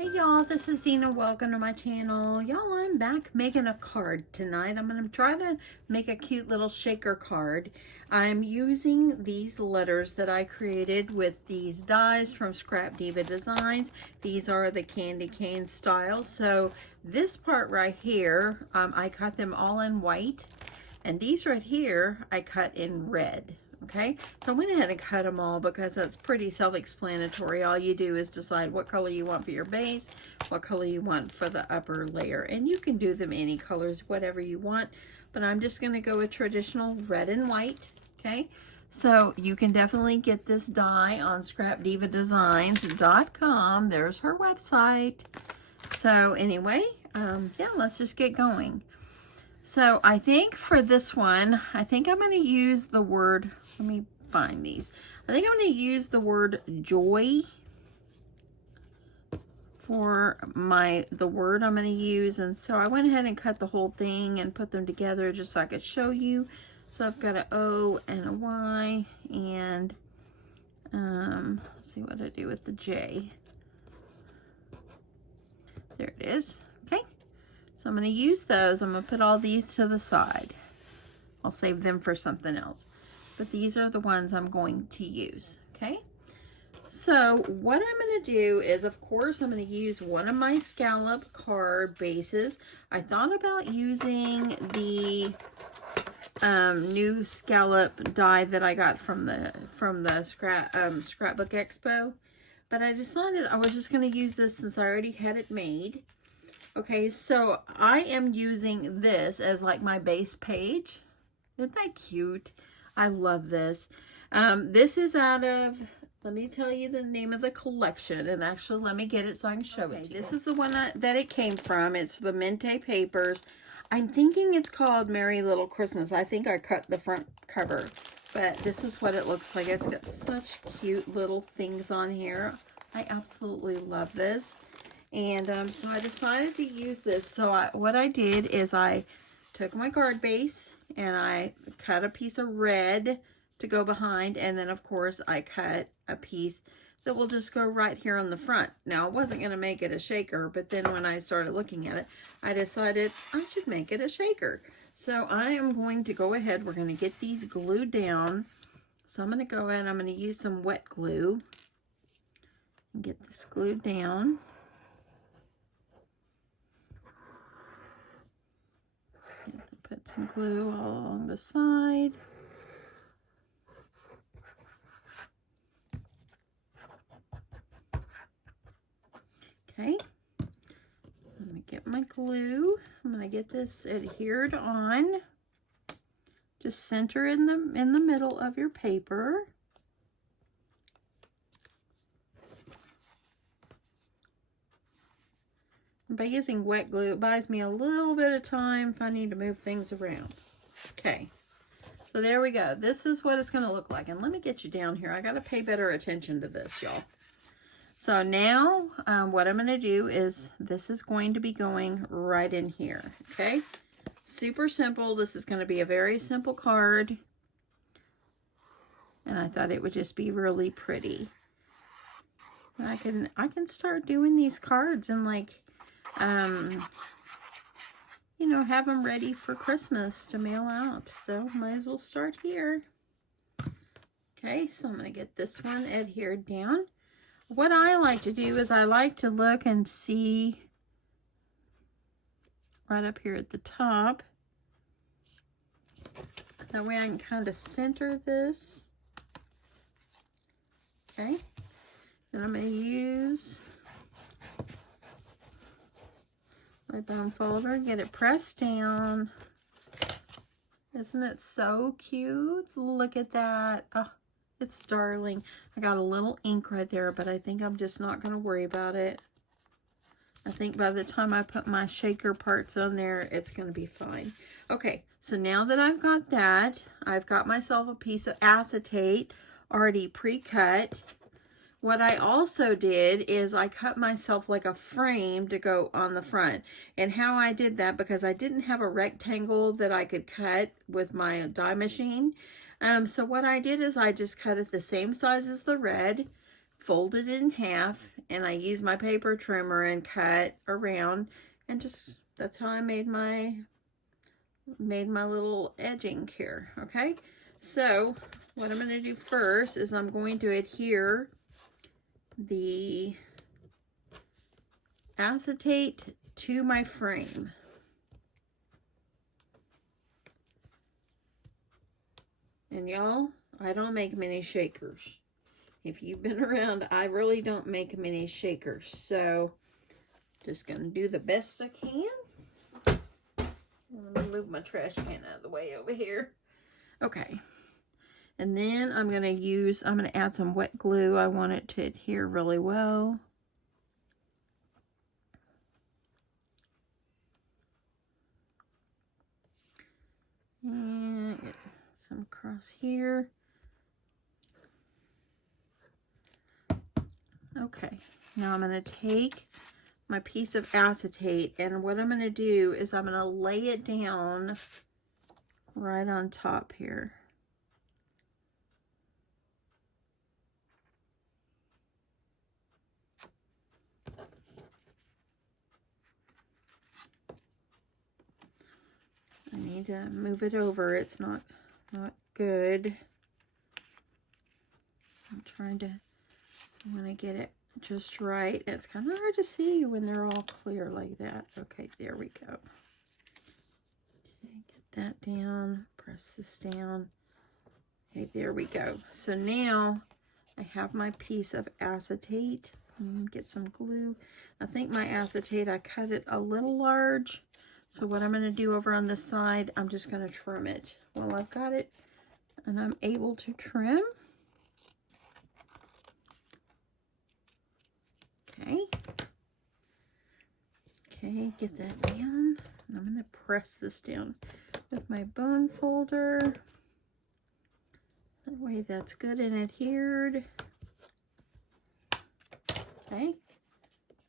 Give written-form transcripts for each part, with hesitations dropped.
Hey y'all, this is Deanna. Welcome to my channel. Y'all, I'm back making a card tonight. I'm going to try to make a cute little shaker card. I'm using these letters that I created with these dies from Scrapdiva Designs. These are the candy cane style. So this part right here, I cut them all in white. And these right here, I cut in red. Okay, so I went ahead and cut them all because that's pretty self-explanatory. All you do is decide what color you want for your base, what color you want for the upper layer, and you can do them any colors, whatever you want, but I'm just going to go with traditional red and white. Okay, so you can definitely get this die on scrapdivadesigns.com. There's her website. So anyway, yeah, let's just get going. So I think for this one, I think I'm going to use the word, let me find these. I think I'm going to use the word joy for the word I'm going to use. And so I went ahead and cut the whole thing and put them together just so I could show you. So I've got an O and a Y and let's see what I do with the J. There it is. Okay. So I'm going to use those. I'm going to put all these to the side. I'll save them for something else. But these are the ones I'm going to use, okay? So what I'm going to do is, of course, I'm going to use one of my scallop card bases. I thought about using the new scallop die that I got from the Scrapbook Expo. But I decided I was just going to use this since I already had it made. Okay, so I am using this as like my base page. Isn't that cute? I love this. This is out of, let me tell you the name of the collection. And actually, let me get it so I can show it to you. This is the one that it came from. It's the Mente Papers. I'm thinking it's called Merry Little Christmas. I think I cut the front cover. But this is what it looks like. It's got such cute little things on here. I absolutely love this. And so I decided to use this. So what I did is I took my card base and I cut a piece of red to go behind. And then, of course, I cut a piece that will just go right here on the front. Now, I wasn't going to make it a shaker, but then when I started looking at it, I decided I should make it a shaker. So I am going to go ahead. We're going to get these glued down. So I'm going to go ahead. I'm going to use some wet glue and get this glued down. Put some glue all along the side. Okay. I'm going to get my glue. I'm going to get this adhered on. Just center in the middle of your paper. By using wet glue, it buys me a little bit of time if I need to move things around. Okay, so there we go. This is what it's going to look like. And let me get you down here. I got to pay better attention to this, y'all. So now what I'm going to do is this is going to be going right in here. Okay, super simple. This is going to be a very simple card. And I thought it would just be really pretty. I can start doing these cards and like you know, have them ready for Christmas to mail out. So might as well start here. Okay, so I'm going to get this one adhered down. What I like to do is I like to look and see right up here at the top. That way I can kind of center this. Okay, then I'm going to use my bone folder, get it pressed down. Isn't it so cute? Look at that. Oh, it's darling. I got a little ink right there, but I think I'm just not going to worry about it. I think by the time I put my shaker parts on there, it's going to be fine. Okay, so now that I've got that, I've got myself a piece of acetate already pre-cut. What I also did is I cut myself like a frame to go on the front. And how I did that, because I didn't have a rectangle that I could cut with my die machine. So what I did is I just cut it the same size as the red, folded it in half, and I used my paper trimmer and cut around, and just, that's how I made my little edging here. Okay, so what I'm going to do first is I'm going to adhere the acetate to my frame. And y'all, I don't make many shakers. If you've been around, I really don't make many shakers. So, just going to do the best I can. Let me move my trash can out of the way over here. Okay. And then I'm going to add some wet glue. I want it to adhere really well. And get some across here. Okay, now I'm going to take my piece of acetate, and what I'm going to do is I'm going to lay it down right on top here. I need to move it over. It's not good. I want to get it just right. It's kind of hard to see when they're all clear like that. Okay, there we go. Okay, get that down. Press this down. Okay, there we go. So now I have my piece of acetate. Get some glue. I think my acetate, I cut it a little large. So what I'm going to do over on this side, I'm just going to trim it. Well, I've got it and I'm able to trim. Okay, get that down. And I'm going to press this down with my bone folder. That way that's good and adhered. Okay,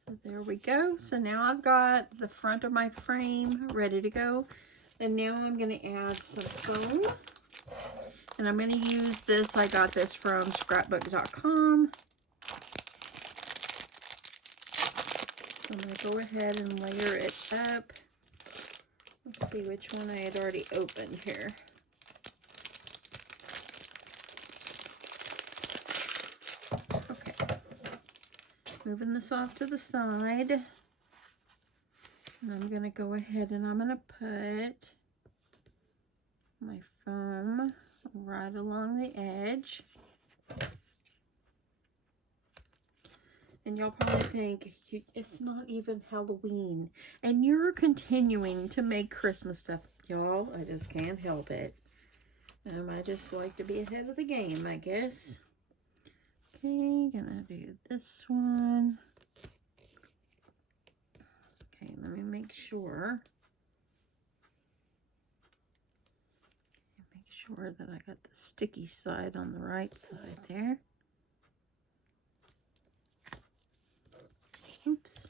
so there we go. So now I've got the front of my frame ready to go. And now I'm going to add some foam. And I'm going to use this. I got this from scrapbook.com. I'm going to go ahead and layer it up. Let's see which one I had already opened here. Okay. Moving this off to the side. And I'm going to go ahead and I'm going to put my foam right along the edge. And y'all probably think, it's not even Halloween. And you're continuing to make Christmas stuff. Y'all, I just can't help it. I just like to be ahead of the game, I guess. Okay, gonna do this one. Okay, let me make sure. Make sure that I got the sticky side on the right side there. Oops.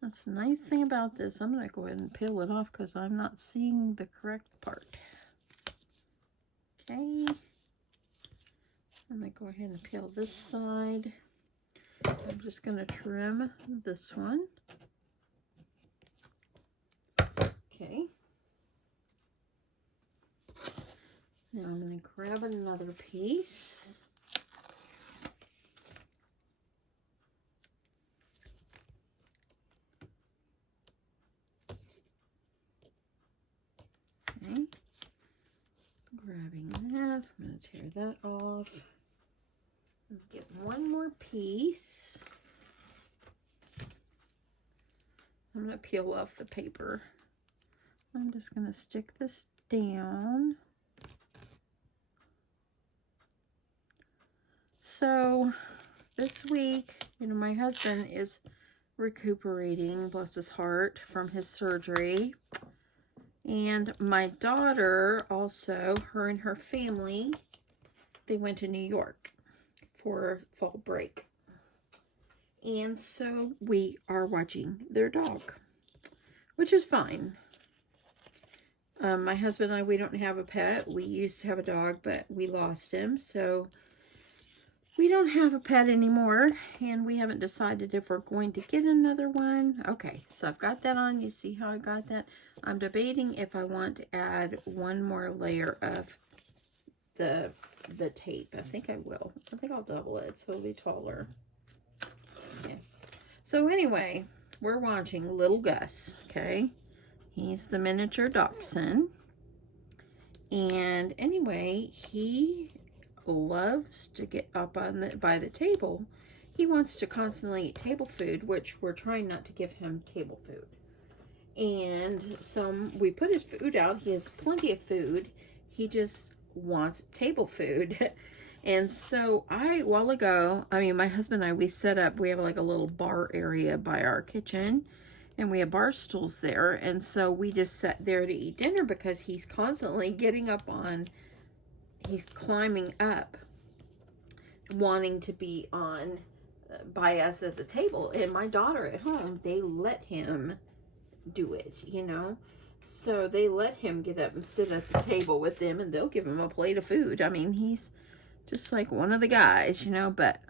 That's the nice thing about this. I'm going to go ahead and peel it off because I'm not seeing the correct part. Okay. I'm going to go ahead and peel this side. I'm just going to trim this one. Okay. Now I'm going to grab another piece. Okay. Grabbing that, I'm going to tear that off. Get one more piece. I'm going to peel off the paper. I'm just going to stick this down. So this week, my husband is recuperating, bless his heart, from his surgery. And my daughter also, her and her family, they went to New York for fall break. And so we are watching their dog, which is fine. My husband and I, we don't have a pet. We used to have a dog, but we lost him. So we don't have a pet anymore, and we haven't decided if we're going to get another one. Okay, so I've got that on. You see how I got that? I'm debating if I want to add one more layer of the tape. I think I will. I think I'll double it so it'll be taller. Okay. So anyway, we're watching Little Gus, okay? He's the miniature dachshund. And anyway, he loves to get up on by the table. He wants to constantly eat table food, which we're trying not to give him table food. And so we put his food out. He has plenty of food. He just wants table food. And so a while ago, my husband and I, we set up, we have like a little bar area by our kitchen, and we have bar stools there. And so we just sat there to eat dinner because he's constantly getting up on, he's climbing up, wanting to be on by us at the table. And my daughter at home, they let him do it, you know. So they let him get up and sit at the table with them, and they'll give him a plate of food. I mean, he's just like one of the guys, you know, but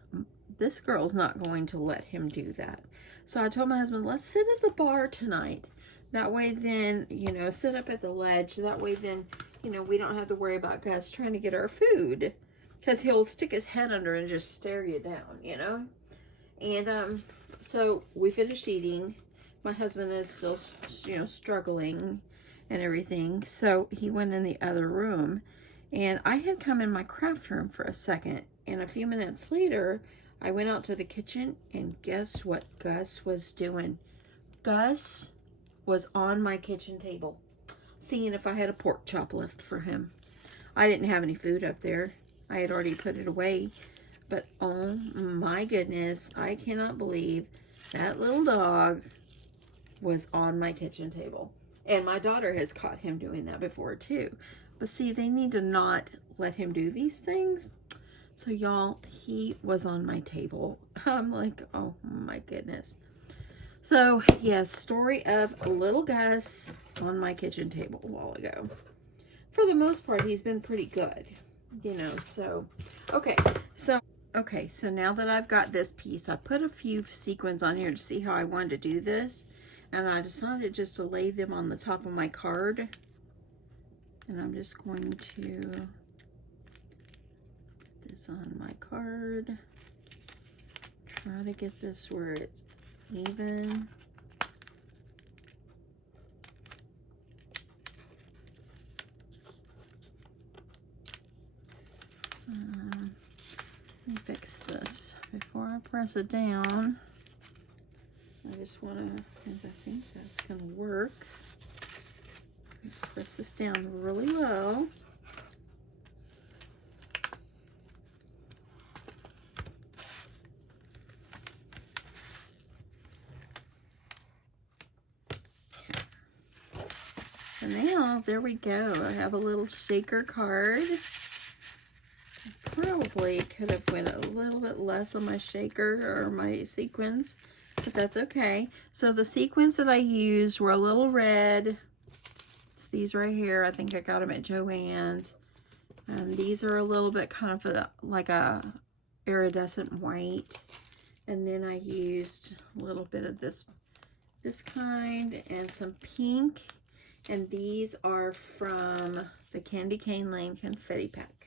this girl's not going to let him do that. So I told my husband, let's sit at the bar tonight. That way then, you know, sit up at the ledge. That way then, you know, we don't have to worry about Gus trying to get our food, because he'll stick his head under and just stare you down, you know. And so we finished eating. My husband is still, you know, struggling and everything. So he went in the other room, and I had come in my craft room for a second. And a few minutes later, I went out to the kitchen, and guess what Gus was doing? Gus was on my kitchen table, seeing if I had a pork chop left for him. I didn't have any food up there. I had already put it away. But oh my goodness, I cannot believe that little dog was on my kitchen table. And my daughter has caught him doing that before too. But see, they need to not let him do these things. So y'all, he was on my table. I'm like, oh my goodness. So yes, story of Little Gus on my kitchen table a while ago. For the most part, he's been pretty good, you know. So okay, so now that I've got this piece, I put a few sequins on here to see how I wanted to do this. And I decided just to lay them on the top of my card. And I'm just going to put this on my card. Try to get this where it's even. Let me fix this before I press it down. I just want to, I think that's going to work. Press this down really well. So now, there we go. I have a little shaker card. I probably could have went a little bit less on my shaker or my sequins, but that's okay. So the sequins that I used were a little red. It's these right here. I think I got them at Joann's. And these are a little bit kind of like a iridescent white. And then I used a little bit of this kind and some pink. And these are from the Candy Cane Lane Confetti Pack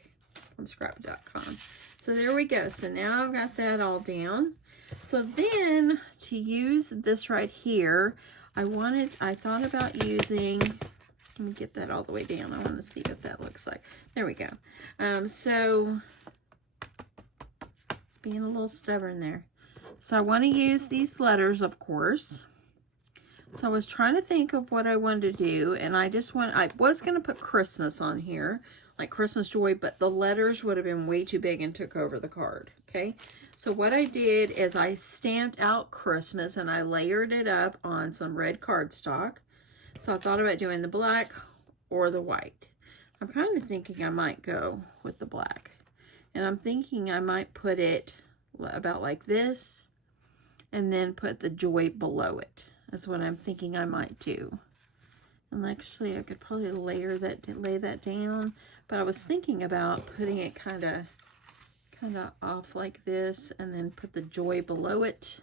from Scrapdiva.com. So there we go. So now I've got that all down. So then to use this right here, I thought about using, let me get that all the way down. I want to see what that looks like. There we go. So it's being a little stubborn there. So I want to use these letters, of course. So I was trying to think of what I wanted to do, and I was going to put Christmas on here, like Christmas joy, but the letters would have been way too big and took over the card, okay? So what I did is I stamped out Christmas, and I layered it up on some red cardstock. So I thought about doing the black or the white. I'm kind of thinking I might go with the black. And I'm thinking I might put it about like this, and then put the joy below it. That's what I'm thinking I might do. And actually, I could probably lay that down. But I was thinking about putting it kind of kind of off like this, and then put the joy below it.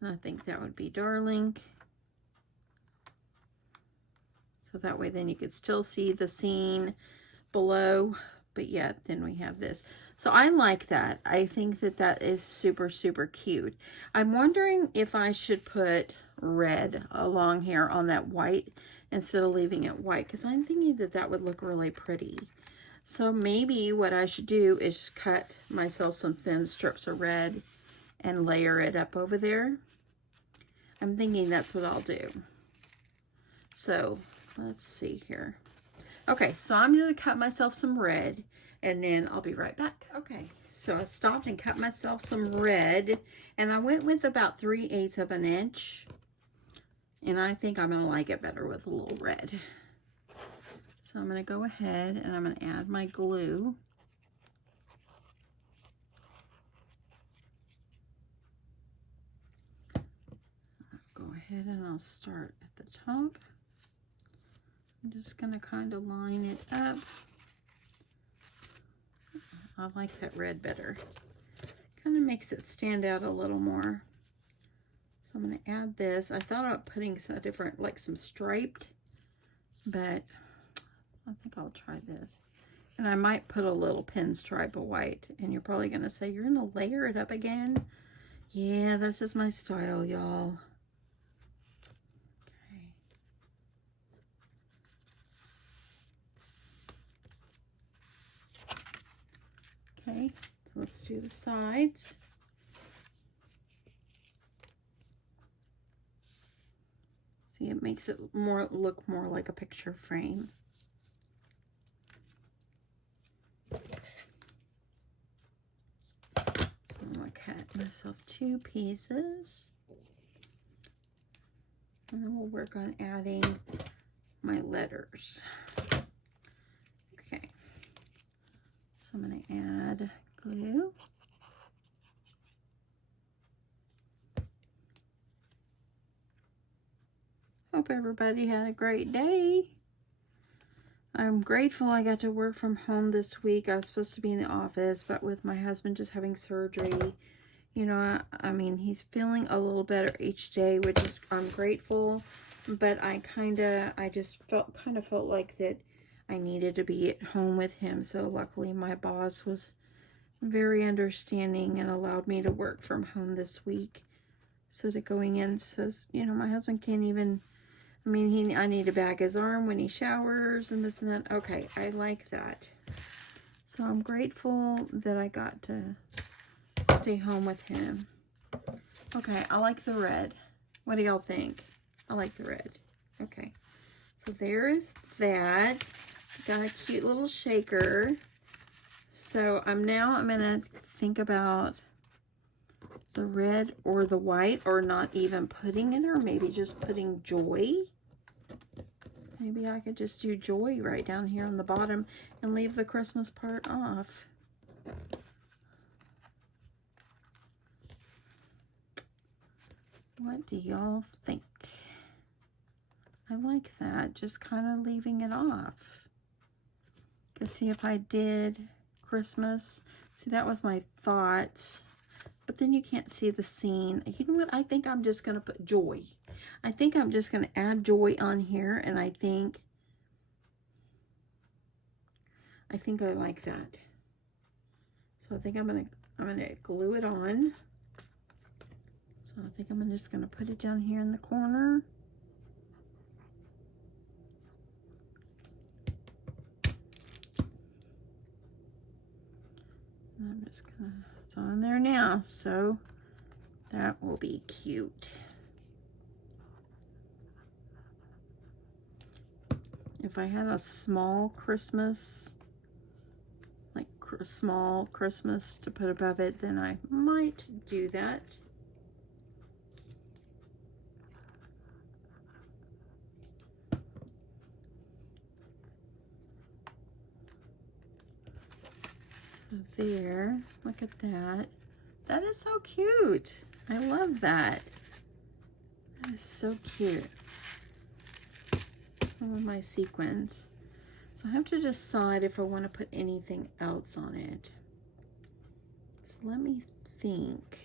And I think that would be darling. So that way then you could still see the scene below, but yet then we have this. So I like that. I think that that is super, super cute. I'm wondering if I should put red along here on that white instead of leaving it white, because I'm thinking that that would look really pretty. So maybe what I should do is cut myself some thin strips of red and layer it up over there. I'm thinking that's what I'll do. So let's see here. Okay, so I'm going to cut myself some red, and then I'll be right back. Okay, so I stopped and cut myself some red, and I went with about 3/8 of an inch. And I think I'm going to like it better with a little red. So I'm going to go ahead and I'm going to add my glue. I'll go ahead and I'll start at the top. I'm just going to kind of line it up. I like that red better. Kind of makes it stand out a little more. So I'm going to add this. I thought about putting some different, like some striped, but I think I'll try this. And I might put a little pinstripe of white. And you're probably going to say, you're going to layer it up again? Yeah, that's just my style, y'all. Okay, so let's do the sides. See, it makes it look more like a picture frame. So I'm going to cut myself 2 pieces. And then we'll work on adding my letters. Okay. So I'm going to add glue. Hope everybody had a great day. I'm grateful I got to work from home this week. I was supposed to be in the office, but with my husband just having surgery, you know, I mean, he's feeling a little better each day, which is, I'm grateful, but I just felt like that I needed to be at home with him. So luckily my boss was very understanding and allowed me to work from home this week. Instead of going in, says, you know, my husband can't even, I mean, I need to bag his arm when he showers and this and that. Okay, I like that. So I'm grateful that I got to stay home with him. Okay, I like the red. What do y'all think? I like the red. Okay, so there is that. Got a cute little shaker. So I'm gonna think about the red or the white, or not even putting it, or maybe just putting joy. Maybe I could just do joy right down here on the bottom and leave the Christmas part off. What do y'all think? I like that, just kind of leaving it off. Because see, if I did Christmas, see, that was my thought. But then you can't see the scene. You know what? I think I'm just going to put joy. I think I'm just going to add joy on here. And I think I like that. So I think I'm going to glue it on. So I think I'm just going to put it down here in the corner. And I'm just going to, it's on there now, so that will be cute. If I had a small Christmas, like small Christmas to put above it, then I might do that. There, look at that. That is so cute. I love that. That is so cute. Some of my sequins. So I have to decide if I want to put anything else on it. let me think.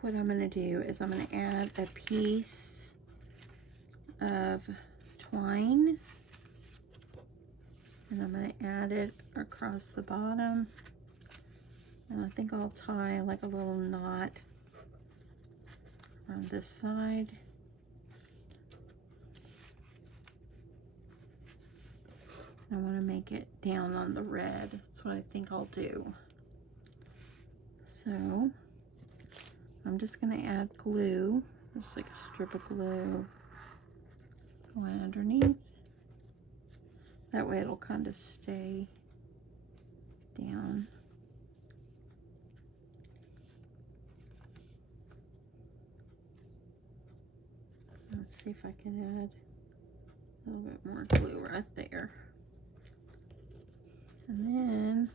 What I'm going to do is I'm going to add a piece of twine, and I'm going to add it across the bottom, and I think I'll tie like a little knot on this side. I want to make it down on the red. That's what I think I'll do. So I'm just going to add glue, just like a strip of glue going underneath. That way it'll kind of stay down. Let's see if I can add a little bit more glue right there. And then,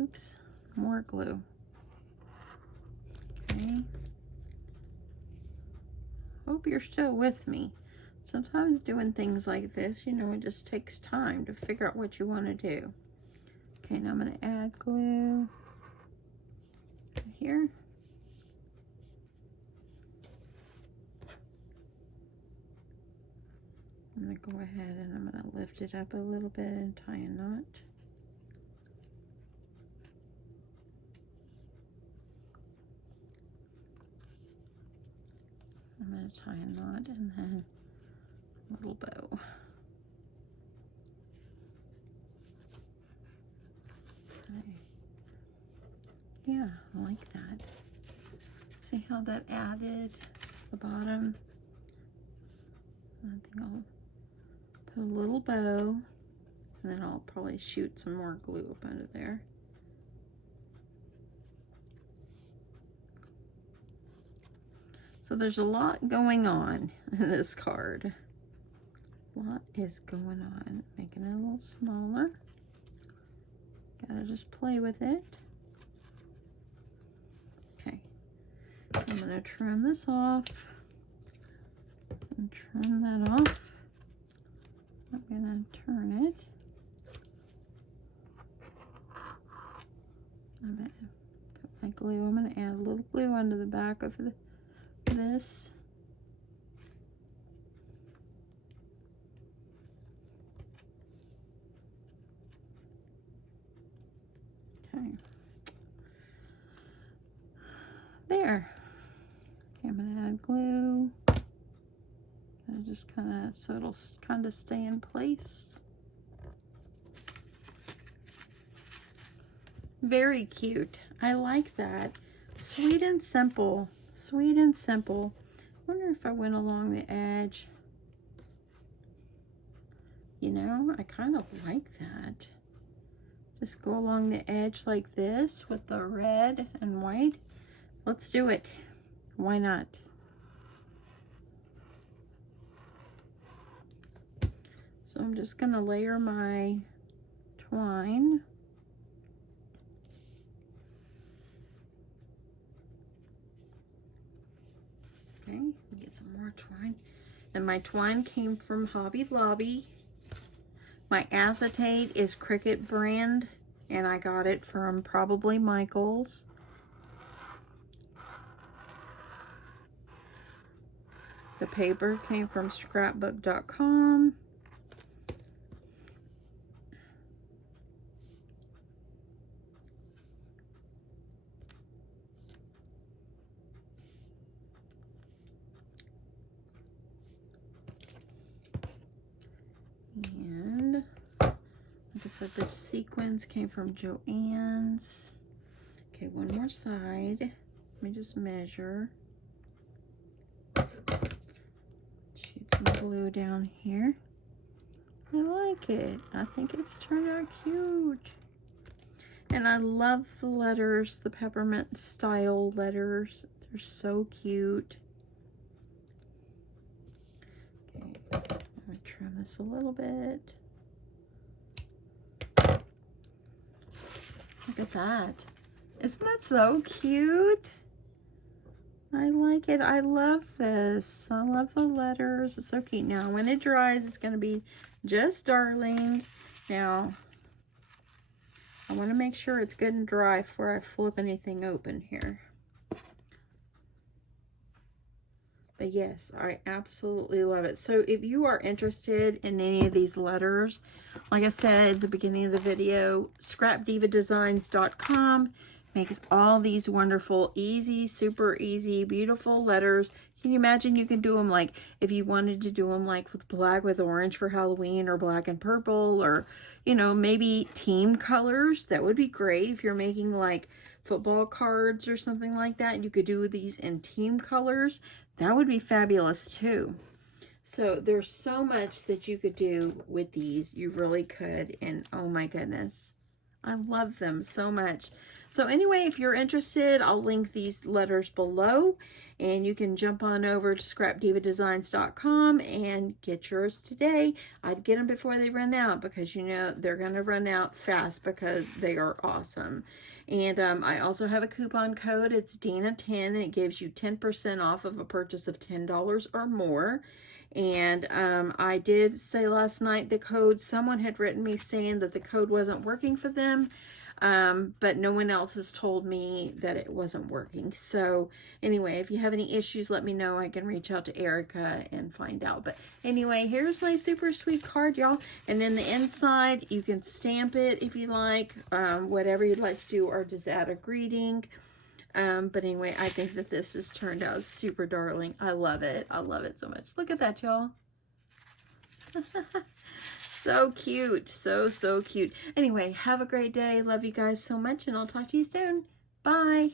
oops, more glue. Okay. Hope you're still with me. Sometimes doing things like this, you know, it just takes time to figure out what you want to do. Okay, now I'm going to add glue here. I'm going to go ahead and I'm going to lift it up a little bit and tie a knot. I'm going to tie a knot and then a little bow. Okay. Yeah, I like that. See how that added the bottom? I think I'll put a little bow, and then I'll probably shoot some more glue up under there. So there's a lot going on in this card. A lot is going on. Making it a little smaller. Gotta just play with it. Okay. I'm gonna trim this off. And trim that off. I'm gonna turn it. I'm gonna put my glue. I'm gonna add a little glue under the back of this. Okay. There. Okay, I'm gonna add glue. And just kind of, so it'll kind of stay in place. Very cute. I like that. Sweet and simple. Sweet and simple. I wonder if I went along the edge. You know, I kind of like that. Just go along the edge like this with the red and white. Let's do it. Why not? So I'm just going to layer my twine. Okay, get some more twine. And my twine came from Hobby Lobby. My acetate is Cricut brand, and I got it from probably Michael's. The paper came from scrapbook.com. And like I said, the sequins came from Joann's. Okay, one more side. Let me just measure. Shoot some glue down here. I like it. I think it's turned out cute. And I love the letters, the peppermint style letters. They're so cute. Okay, I'm gonna trim this a little bit. Look at that. Isn't that so cute? I like it. I love this. I love the letters. It's so cute. Now, when it dries, it's going to be just darling. Now, I want to make sure it's good and dry before I flip anything open here. But yes, I absolutely love it. So if you are interested in any of these letters, like I said at the beginning of the video, scrapdivadesigns.com makes all these wonderful, easy, super easy, beautiful letters. Can you imagine you can do them like, if you wanted to do them like with black with orange for Halloween, or black and purple, or, you know, maybe team colors. That would be great if you're making like football cards or something like that. You could do these in team colors. That would be fabulous too. So there's so much that you could do with these. You really could. And oh my goodness, I love them so much. So anyway, if you're interested, I'll link these letters below, and you can jump on over to scrapdivadesigns.com and get yours today. I'd get them before they run out, because you know they're going to run out fast because they are awesome. And I also have a coupon code. It's Deanna10, and it gives you 10% off of a purchase of $10 or more. And I did say last night the code, someone had written me saying that the code wasn't working for them, but no one else has told me that it wasn't working. So anyway, if you have any issues, let me know. I can reach out to Erica and find out. But anyway, here's my super sweet card, y'all. And then the inside, you can stamp it if you like, whatever you'd like to do, or just add a greeting. But anyway, I think that this has turned out super darling. I love it. I love it so much. Look at that, y'all. So cute. So, so cute. Anyway, have a great day. Love you guys so much, and I'll talk to you soon. Bye.